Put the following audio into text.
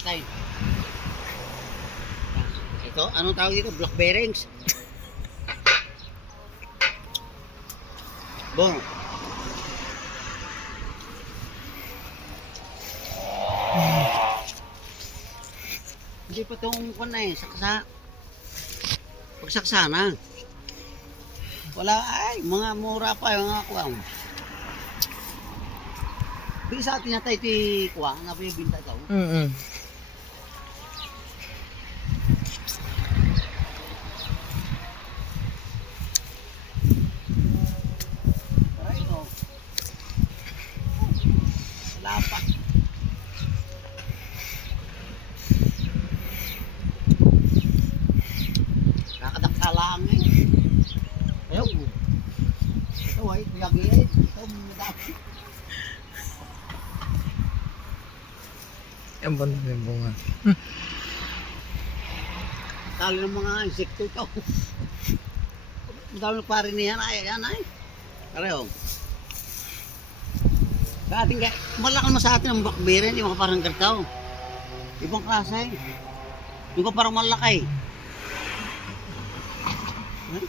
natin. Ito, anong tawag dito? Black bearings. Bong. Hindi pa itong kwan na eh, saksa. Pagsaksa na. Wala, ay, mga mura pa yung mga kuwang. Di sa atin natin iti kuwang, na pinabinta ito. Tara ito. Wala pa. Nakadaksalaan eh. Ayaw. Ito ay, tuyagin. Ito, madami. Ang banda ng bunga. Talo ng mga insekto ito. Madami nagpari niyan ay, yan ay. Pareho. Sa ating kaya, malakal mo sa atin ang blackberry, hindi mga parang gartaw. Ibang klase. Yung ka parang malaki. Ay,